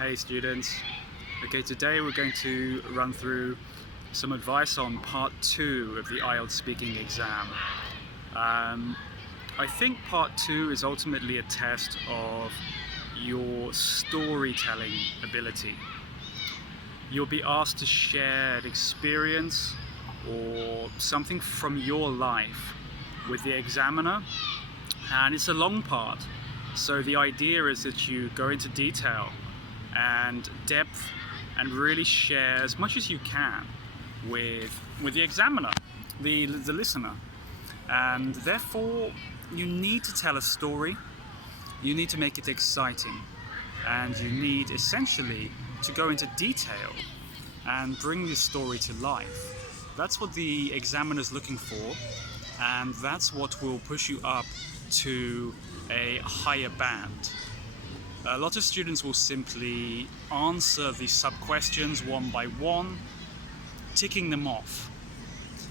Hey students. Okay, today we're going to run through some advice on part 2 of the IELTS speaking exam. I think part 2 is ultimately a test of your storytelling ability. You'll be asked to share an experience or something from your life with the examiner, and it's a long part. So the idea is that you go into detail and depth and really share as much as you can with the examiner, the listener. And therefore you need to tell a story, you need to make it exciting, and you need essentially to go into detail and bring this story to life. That's what the examiner's looking for, and that's what will push you up to a higher band. A lot of students will simply answer the sub-questions one by one, ticking them off.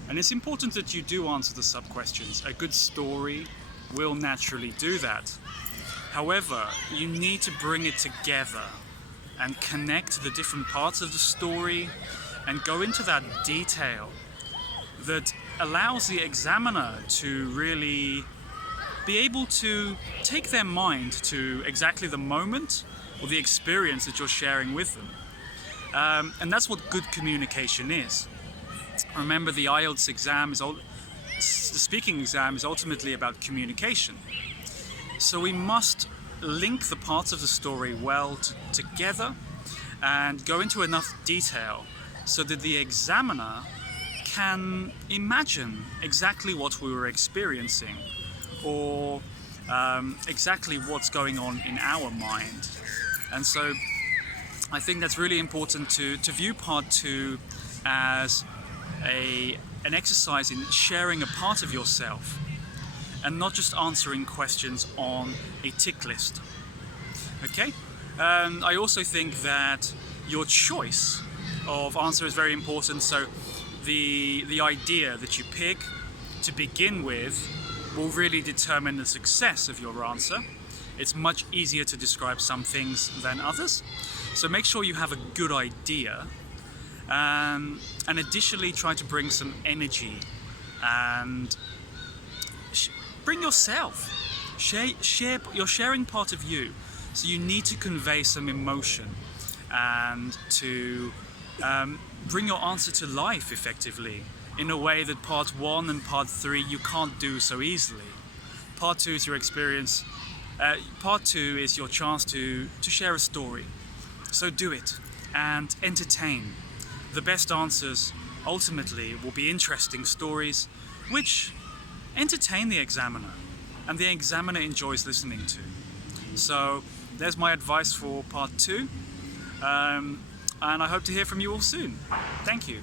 And it's important that you do answer the sub-questions. A good story will naturally do that. However, you need to bring it together and connect the different parts of the story and go into that detail that allows the examiner to really be able to take their mind to exactly the moment or the experience that you're sharing with them. And that's what good communication is. Remember, the IELTS exam the speaking exam is ultimately about communication. So we must link the parts of the story well together and go into enough detail so that the examiner can imagine exactly what we were experiencing, or exactly what's going on in our mind. And so I think that's really important to view part 2 as an exercise in sharing a part of yourself and not just answering questions on a tick list. Okay? I also think that your choice of answer is very important. So the idea that you pick to begin with will really determine the success of your answer. It's much easier to describe some things than others. So make sure you have a good idea, and additionally try to bring some energy and bring yourself. You're sharing part of you, so you need to convey some emotion and to bring your answer to life effectively, in a way that part 1 and part 3 you can't do so easily. Part 2 is your experience. Part 2 is your chance to share a story. So do it and entertain. The best answers ultimately will be interesting stories which entertain the examiner, and the examiner enjoys listening to. So there's my advice for part 2, and I hope to hear from you all soon. Thank you.